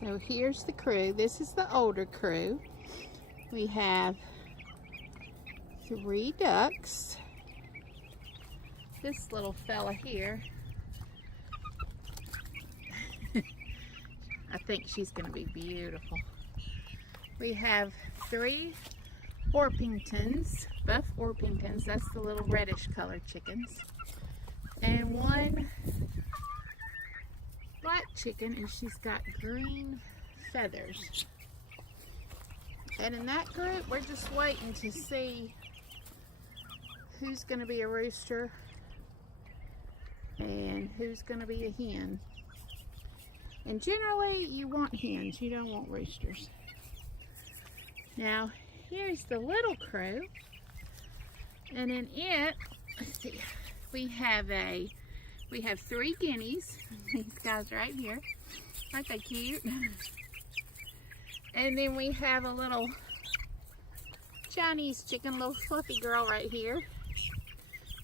So here's the crew. This is the older crew. We have 3 ducks. This little fella here, I think she's going to be beautiful. We have 3 Orpingtons, buff Orpingtons. That's the little reddish colored chickens. And 1 black chicken, and she's got green feathers. And in that group, we're just waiting to see who's going to be a rooster and who's going to be a hen. And generally, you want hens, you don't want roosters. Now, here's the little crew. And in it, let's see, we have 3 guineas. These guys right here. Aren't they cute? And then we have a little Chinese chicken, little fluffy girl right here.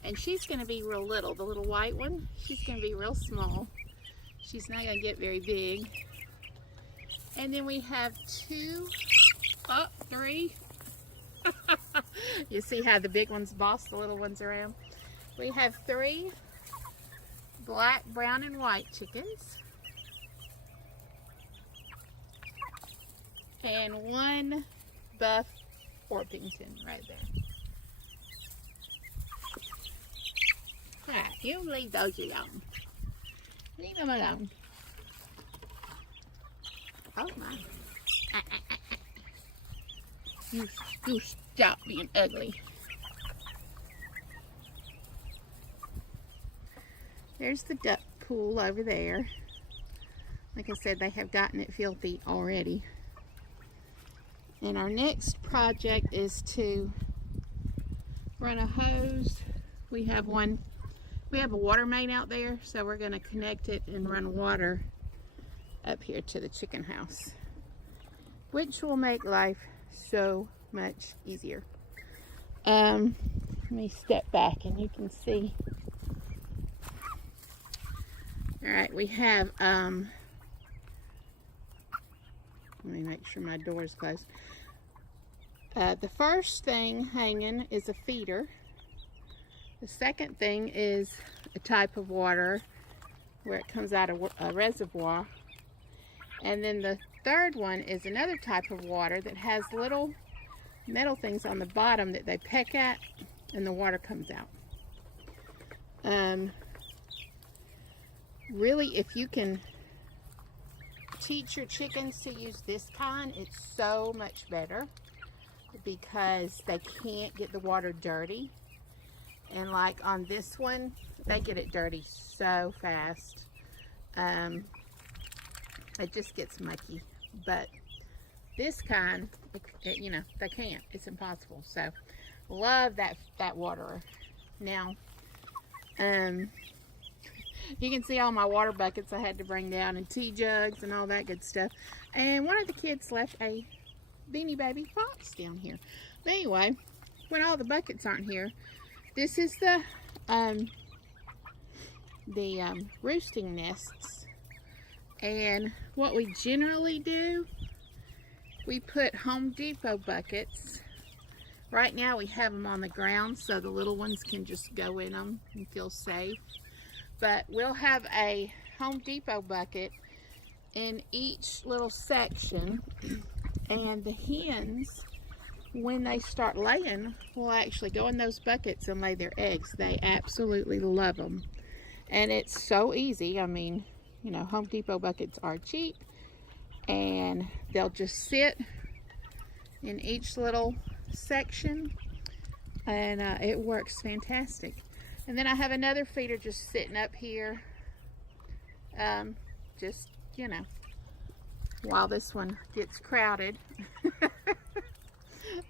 And she's going to be real little. The little white one, she's going to be real small. She's not going to get very big. And then we have 3. You see how the big ones boss the little ones around? We have 3 black, brown, and white chickens. And 1 buff Orpington right there. Alright, you leave those alone. Leave them alone. Oh my. You stop being ugly. There's the duck pool over there. Like I said, they have gotten it filthy already. And our next project is to run a hose. We have a water main out there, so we're going to connect it and run water up here to the chicken house, which will make life so much easier. Let me step back and you can see. Alright, we have, let me make sure my door is closed. The first thing hanging is a feeder. The second thing is a type of water where it comes out of a reservoir. And then the third one is another type of water that has little metal things on the bottom that they peck at, and the water comes out. Really, if you can teach your chickens to use this kind, it's so much better because they can't get the water dirty. And like on this one, they get it dirty so fast. It just gets mucky. But this kind, you know, they can't. It's impossible. So, love that water. Now, you can see all my water buckets I had to bring down, and tea jugs and all that good stuff. And one of the kids left a Beanie Baby fox down here. But anyway, when all the buckets aren't here, this is the roosting nests. And what we generally do, we put Home Depot buckets. Right now we have them on the ground so the little ones can just go in them and feel safe. But we'll have a Home Depot bucket in each little section, and the hens, when they start laying, will actually go in those buckets and lay their eggs. They absolutely love them. And it's so easy. I mean, you know, Home Depot buckets are cheap, and they'll just sit in each little section, and it works fantastic. And then I have another feeder just sitting up here, just, you know, while this one gets crowded.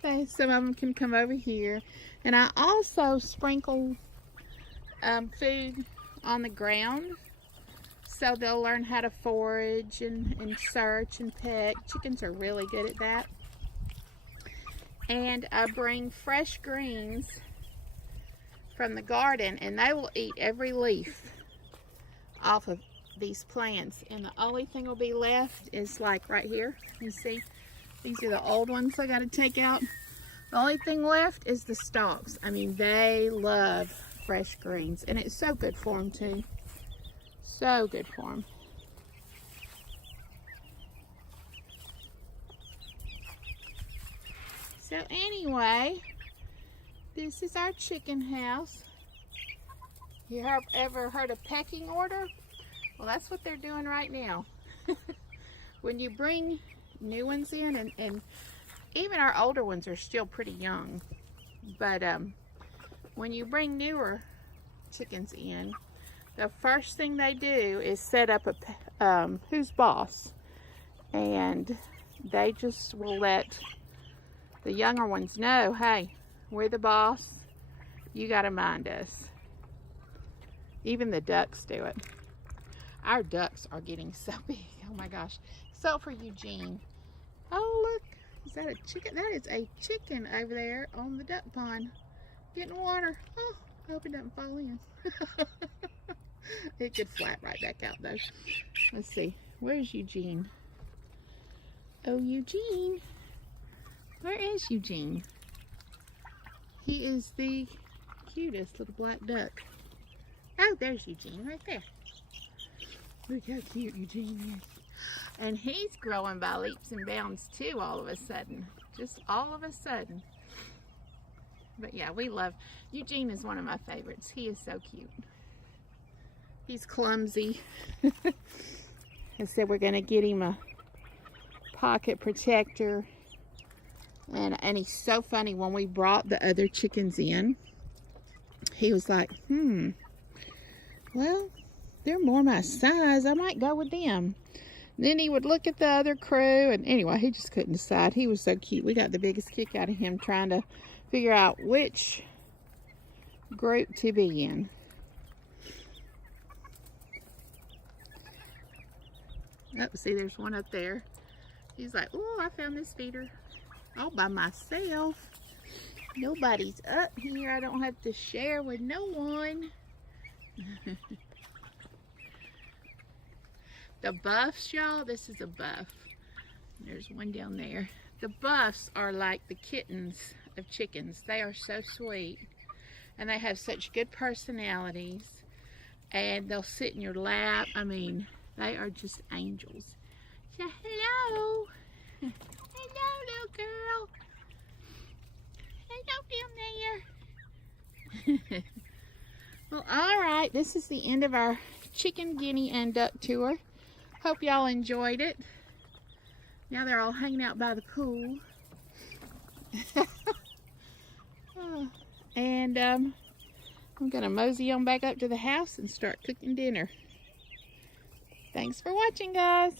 Some of them can come over here. And I also sprinkle food on the ground, so they'll learn how to forage and search and peck. Chickens are really good at that. And I bring fresh greens from the garden, and they will eat every leaf off of these plants, and the only thing will be left is like right here. You see, these are the old ones I got to take out. The only thing left is the stalks. I mean, they love fresh greens, and it's so good for them too. So good for them. So anyway, this is our chicken house. You ever heard of pecking order? Well, that's what they're doing right now. When you bring new ones in, and even our older ones are still pretty young, but when you bring newer chickens in, the first thing they do is set up a who's boss, and they just will let the younger ones know, hey, we're the boss, you gotta mind us. Even the ducks do it. Our ducks are getting so big, oh my gosh. So for Eugene, oh look, is that a chicken? That is a chicken over there on the duck pond getting water. Oh, I hope it doesn't fall in. It could flat right back out though. Let's see, where's Eugene? Oh, Eugene. Where is Eugene? He is the cutest little black duck. Oh, there's Eugene right there. Look how cute Eugene is. And he's growing by leaps and bounds too all of a sudden. Just all of a sudden. But yeah, we love, Eugene is one of my favorites. He is so cute. He's clumsy. I said we're going to get him a pocket protector. And he's so funny. When we brought the other chickens in, he was like, well, they're more my size. I might go with them. And then he would look at the other crew, and anyway, he just couldn't decide. He was so cute. We got the biggest kick out of him trying to figure out which group to be in. Oh, see, there's one up there. He's like, oh, I found this feeder all by myself. Nobody's up here. I don't have to share with no one. The buffs, y'all, this is a buff. There's one down there. The buffs are like the kittens of chickens. They are so sweet, and they have such good personalities, and they'll sit in your lap. I mean, they are just angels. So hello. Hello, little girl. Hello down there. Well, all right, this is the end of our chicken, guinea, and duck tour. Hope y'all enjoyed it. Now they're all hanging out by the pool. And I'm gonna mosey on back up to the house and start cooking dinner. Thanks for watching, guys.